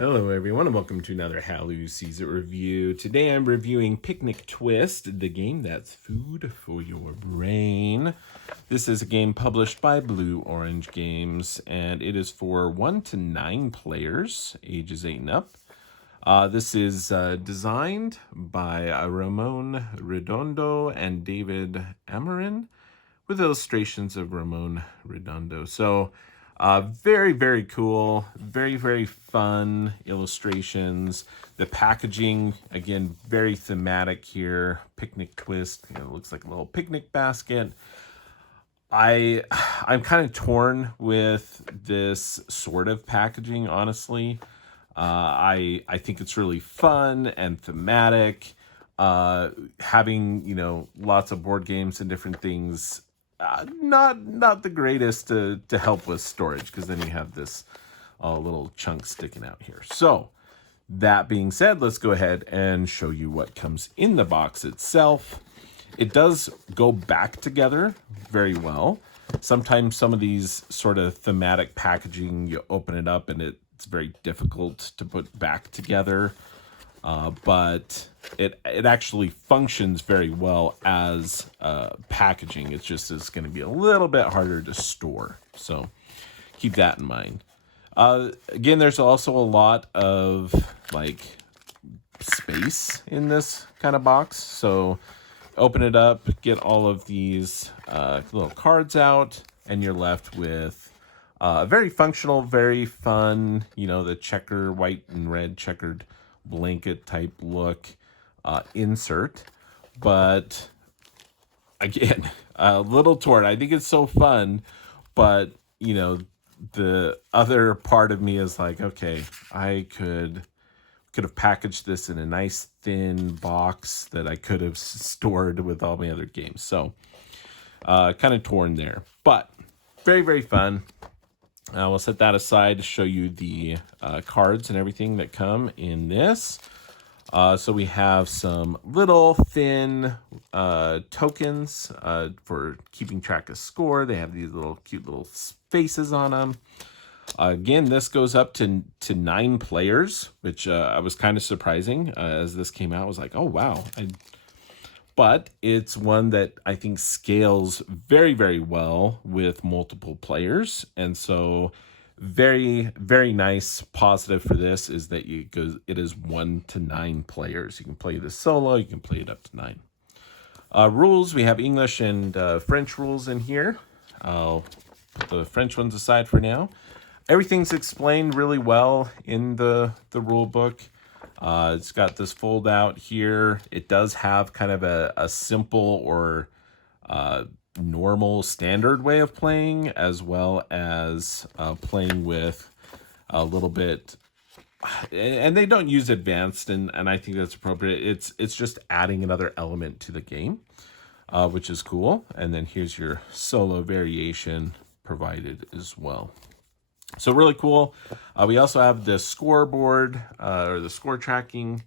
Hello everyone and welcome to another Hallow Season review. Today I'm reviewing Picnic Twist, the game that's food for your brain. This is a game published by Blue Orange Games and it is for 1 to 9 players, ages 8 and up. This is designed by Ramon Redondo and David Amarin with illustrations of Ramon Redondo. So very, very cool, very, very fun illustrations. The packaging, again, very thematic here. Picnic Twist, it looks like a little picnic basket. I'm kind of torn with this sort of packaging, honestly. I think it's really fun and thematic. Having lots of board games and different things, not the greatest to help with storage, because then you have this little chunk sticking out here. So that being said, let's go ahead and show you what comes in the box itself. It does go back together very well. Sometimes some of these sort of thematic packaging, you open it up and it's very difficult to put back together. But it actually functions very well as packaging. It's going to be a little bit harder to store. So keep that in mind. Again, there's also a lot of space in this kind of box. So open it up, get all of these little cards out, and you're left with very functional, very fun, the white and red checkered blanket type look insert. But again, a little torn. I think it's so fun, but the other part of me is like, okay, I could have packaged this in a nice thin box that I could have stored with all my other games. So kind of torn there, but very, very fun. We'll set that aside to show you the cards and everything that come in this. So we have some little thin tokens for keeping track of score. They have these little cute little faces on them. Again, this goes up to 9 players, which I was kind of surprising as this came out. I was like, oh, wow. But it's one that I think scales very, very well with multiple players. And so very, very nice positive for this is that it is 1 to 9 players. You can play this solo. You can play it up to 9. Rules, we have English and French rules in here. I'll put the French ones aside for now. Everything's explained really well in the rule book. It's got this fold out here. It does have kind of a simple or normal standard way of playing, as well as playing with a little bit, and they don't use advanced, and I think that's appropriate. It's just adding another element to the game, which is cool. And then here's your solo variation provided as well. So really cool. We also have the scoreboard or the score tracking.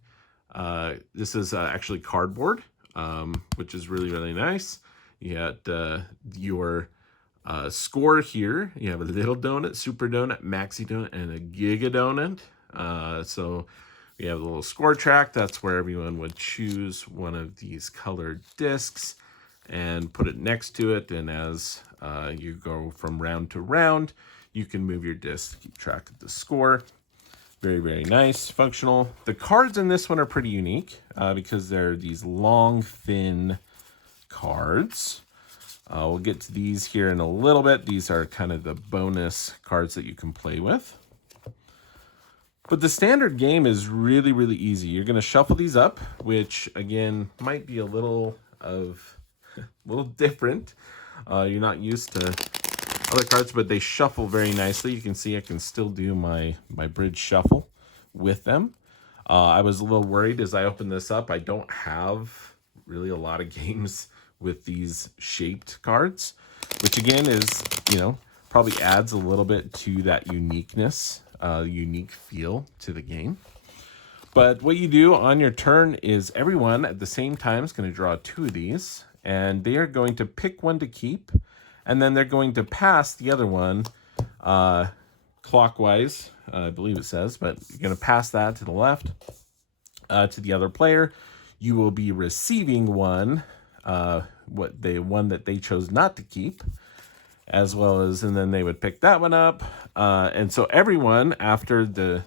This is actually cardboard, which is really, really nice. You got your score here. You have a little donut, super donut, maxi donut, and a giga donut. So we have a little score track. That's where everyone would choose one of these colored discs and put it next to it. And as you go from round to round, you can move your disc to keep track of the score. Very, very nice, functional. The cards in this one are pretty unique because they're these long, thin cards. We'll get to these here in a little bit. These are kind of the bonus cards that you can play with. But the standard game is really, really easy. You're going to shuffle these up, which, again, might be a little different. You're not used to other cards, but they shuffle very nicely. You can see I can still do my bridge shuffle with them. I was a little worried as I opened this up. I don't have really a lot of games with these shaped cards, which again is, probably adds a little bit to that uniqueness, unique feel to the game. But what you do on your turn is everyone at the same time is going to draw 2 of these, and they are going to pick one to keep, and then they're going to pass the other one clockwise I believe it says, but you're going to pass that to the left to the other player. You will be receiving one, one that they chose not to keep, as well as, and then they would pick that one up. And so everyone, after the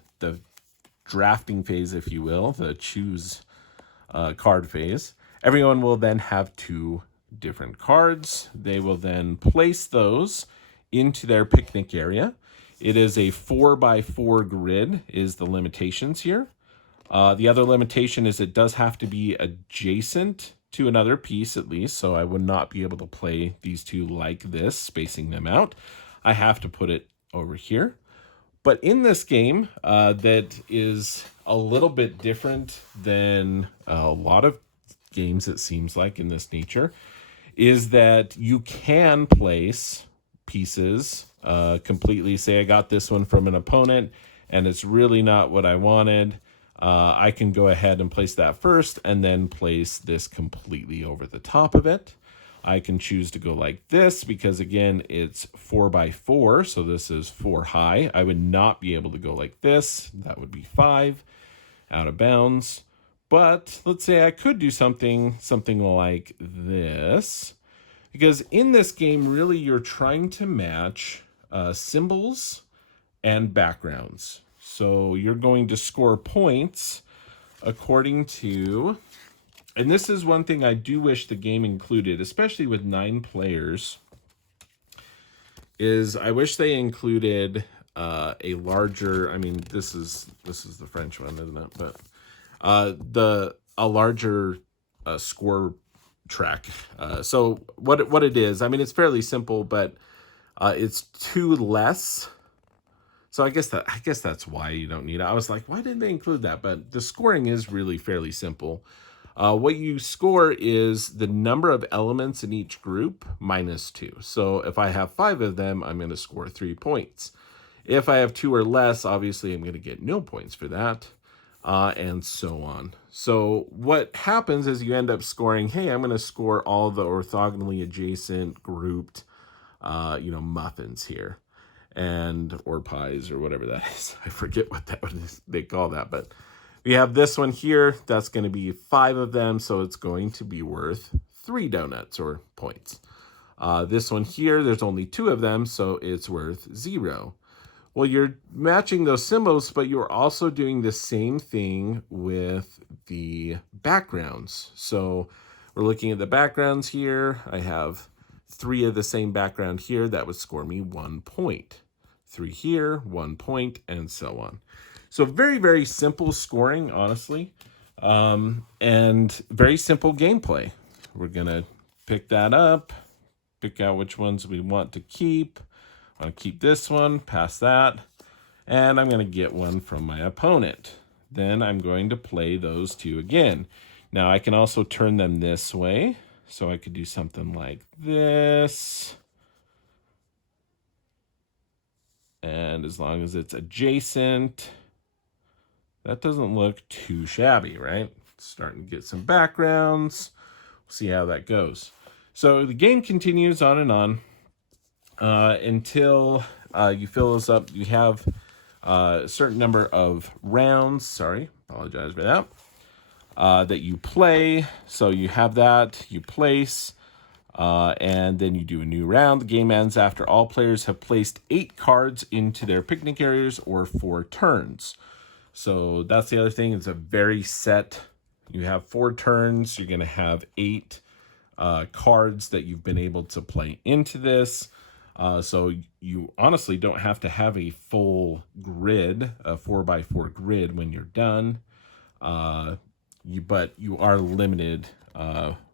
drafting phase, if you will, the choose card phase, everyone will then have 2 different cards. They will then place those into their picnic area. It is a 4x4 grid is the limitations here. The other limitation is it does have to be adjacent to another piece at least, so I would not be able to play these 2 like this, spacing them out. I have to put it over here. But in this game, that is a little bit different than a lot of games, it seems like, in this nature, is that you can place pieces completely. Say I got this one from an opponent, and it's really not what I wanted. I can go ahead and place that first, and then place this completely over the top of it. I can choose to go like this because, again, it's 4x4, so this is 4 high. I would not be able to go like this. That would be 5 out of bounds. But let's say I could do something like this, because in this game, really, you're trying to match symbols and backgrounds. So you're going to score points according to... And this is one thing I do wish the game included, especially with 9 players, is I wish they included a larger, I mean, this is the French one, isn't it? But a larger score track. So what it is, I mean, it's fairly simple, but it's 2 less. So I guess that's why you don't need it. I was like, why didn't they include that? But the scoring is really fairly simple. What you score is the number of elements in each group minus 2. So if I have 5 of them, I'm going to score 3 points. If I have 2 or less, obviously I'm going to get no points for that, and so on. So what happens is you end up scoring, hey, I'm going to score all the orthogonally adjacent grouped, muffins here, or pies or whatever that is. I forget what they call that, but we have this one here. That's going to be 5 of them, so it's going to be worth 3 donuts or points. This one here, there's only 2 of them, so it's worth 0. Well, you're matching those symbols, but you're also doing the same thing with the backgrounds. So we're looking at the backgrounds here. I have 3 of the same background here. That would score me 1 point. 3 here, 1 point, and so on. So very, very simple scoring, honestly, and very simple gameplay. We're going to pick that up, pick out which ones we want to keep. I'll keep this one, pass that, and I'm going to get one from my opponent. Then I'm going to play those 2 again. Now I can also turn them this way, so I could do something like this. And as long as it's adjacent, that doesn't look too shabby, right? Starting to get some backgrounds. We'll see how that goes. So the game continues on and on until you fill this up. You have a certain number of rounds. Sorry, apologize for that. That you play. So you have that, you place, and then you do a new round. The game ends after all players have placed 8 cards into their picnic areas or 4 turns. So that's the other thing. It's a very set. You have 4 turns. You're going to have 8 cards that you've been able to play into this. So you honestly don't have to have a full grid, a 4x4 grid when you're done. But you are limited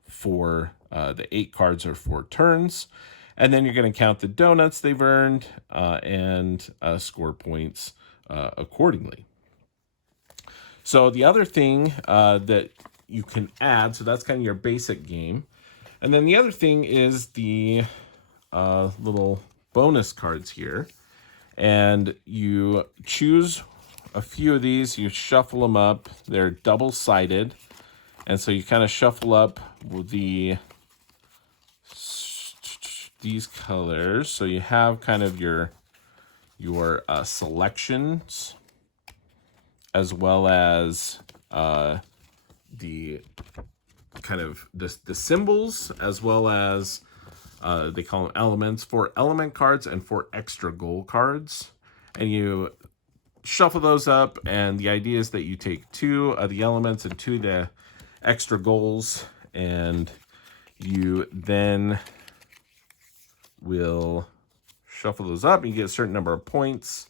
for the 8 cards or 4 turns. And then you're going to count the donuts they've earned and score points accordingly. So the other thing that you can add, so that's kind of your basic game. And then the other thing is the little bonus cards here. And you choose a few of these, you shuffle them up. They're double-sided. And so you kind of shuffle up these colors. So you have kind of your your selections, as well as the kind of the symbols, as well as they call them elements, 4 element cards and 4 extra goal cards. And you shuffle those up, and the idea is that you take 2 of the elements and 2 of the extra goals, and you then will shuffle those up, and you get a certain number of points.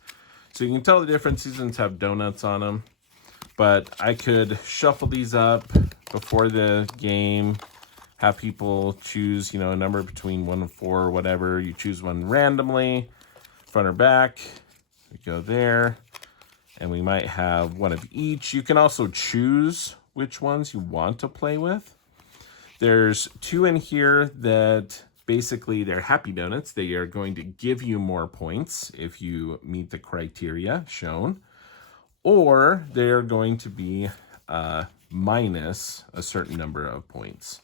So you can tell the different seasons have donuts on them. But I could shuffle these up before the game, have people choose, a number between 1 and 4 or whatever. You choose one randomly, front or back. We go there, and we might have one of each. You can also choose which ones you want to play with. There's 2 in here that basically they're happy donuts. They are going to give you more points if you meet the criteria shown, or they're going to be minus a certain number of points.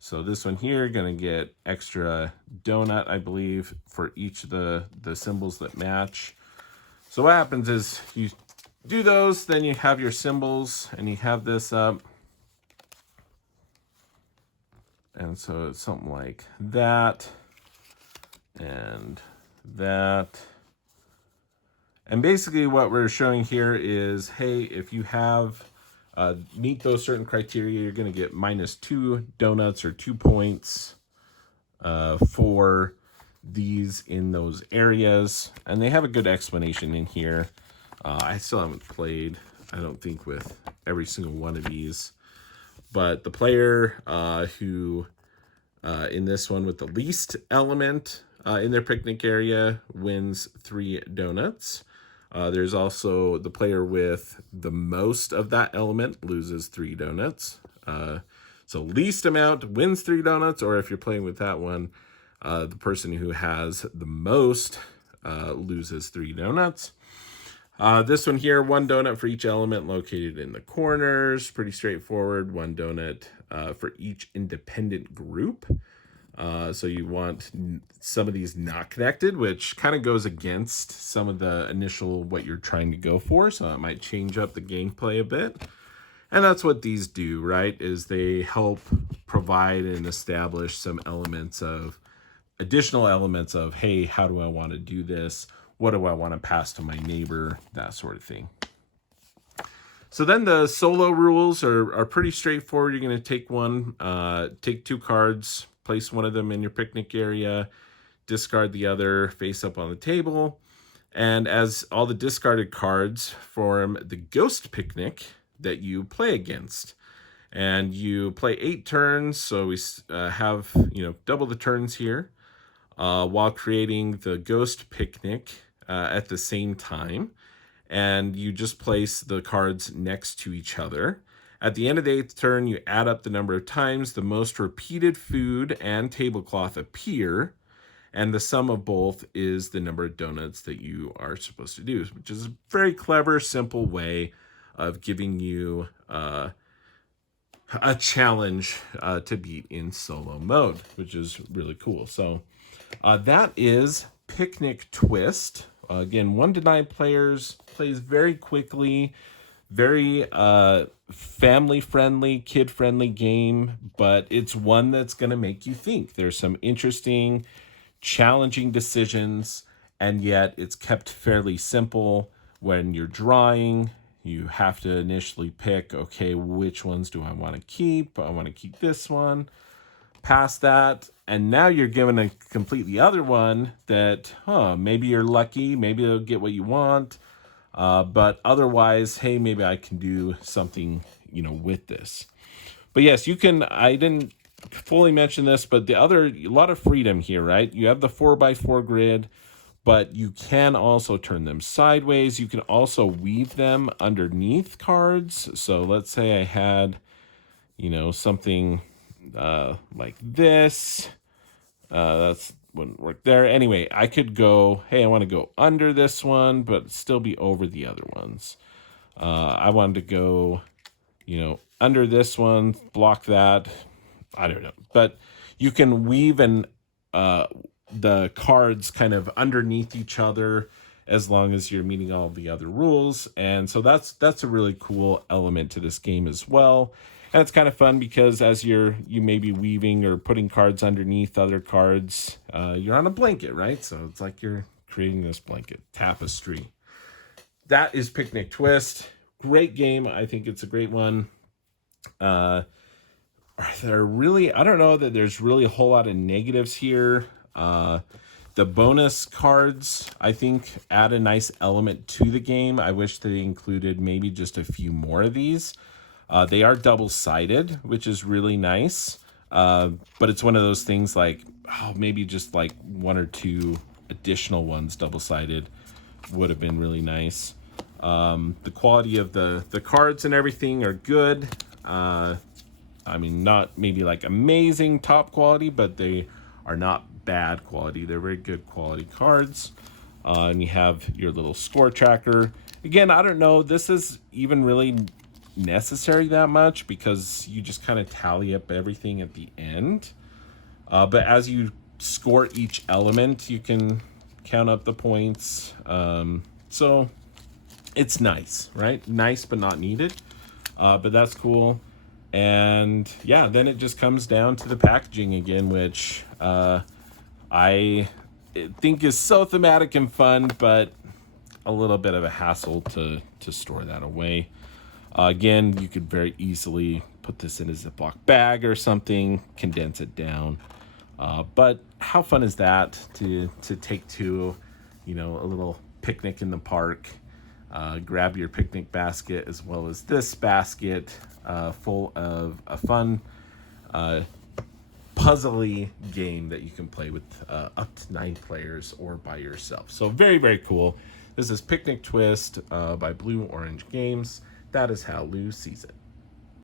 So this one here, going to get extra donut, I believe, for each of the symbols that match. So what happens is you do those, then you have your symbols, and you have this up. And so it's something like that, and that. And basically what we're showing here is, hey, if you have meet those certain criteria, you're going to get minus 2 donuts or 2 points for these in those areas. And they have a good explanation in here. I still haven't played, I don't think, with every single one of these. But the player who, in this one with the least element in their picnic area, wins 3 donuts. There's also the player with the most of that element loses 3 donuts. So least amount wins 3 donuts, or if you're playing with that one, the person who has the most loses 3 donuts. This one here, 1 donut for each element located in the corners. Pretty straightforward. 1 donut for each independent group. So you want some of these not connected, which kind of goes against some of the initial what you're trying to go for. So it might change up the gameplay a bit. And that's what these do, right? Is they help provide and establish some elements of additional elements of, hey, how do I want to do this? What do I want to pass to my neighbor? That sort of thing. So then the solo rules are pretty straightforward. You're going to take 2 cards, place one of them in your picnic area, discard the other face up on the table. And as all the discarded cards form the ghost picnic that you play against. And you play 8 turns, so we have, double the turns here while creating the ghost picnic at the same time. And you just place the cards next to each other. At the end of the 8th turn, you add up the number of times the most repeated food and tablecloth appear, and the sum of both is the number of donuts that you are supposed to do, which is a very clever, simple way of giving you a challenge to beat in solo mode, which is really cool. So that is Picnic Twist. Again, 1 to 9 players, plays very quickly, very family-friendly, kid-friendly game, but it's one that's going to make you think. There's some interesting, challenging decisions, and yet it's kept fairly simple. When you're drawing, you have to initially pick, okay, which ones do I want to keep? I want to keep this one. Past that, and now you're given a completely other one that, maybe you're lucky, maybe you'll get what you want, but otherwise, hey, maybe I can do something, with this. But yes, you can, I didn't fully mention this, but a lot of freedom here, right? You have the 4x4 grid, but you can also turn them sideways. You can also weave them underneath cards. So let's say I had, something like this. That's wouldn't work there. Anyway, I could go, hey, I want to go under this one, but still be over the other ones. I wanted to go, under this one, block that. I don't know. But you can weave the cards kind of underneath each other, as long as you're meeting all the other rules. And so that's a really cool element to this game as well. And it's kind of fun because as you may be weaving or putting cards underneath other cards, you're on a blanket, right? So it's like you're creating this blanket tapestry. That is Picnic Twist. Great game. I think it's a great one. I don't know that there's really a whole lot of negatives here. The bonus cards, I think, add a nice element to the game. I wish they included maybe just a few more of these. They are double-sided, which is really nice. But it's one of those things like, maybe just like one or two additional ones double-sided would have been really nice. The quality of the cards and everything are good. I mean, not maybe like amazing top quality, but they are not bad quality. They're very good quality cards. And you have your little score tracker. Again, I don't know, this is even really necessary that much because you just kind of tally up everything at the end. But as you score each element, you can count up the points. So it's nice, right? Nice, but not needed. But that's cool. And yeah, then it just comes down to the packaging again, which I think is so thematic and fun, but a little bit of a hassle to store that away. Again, you could very easily put this in a Ziploc bag or something, condense it down. But how fun is that to take to, a little picnic in the park, grab your picnic basket as well as this basket full of a fun puzzly game that you can play with up to 9 players or by yourself. So very, very cool. This is Picnic Twist by Blue Orange Games. That is how Lou sees it.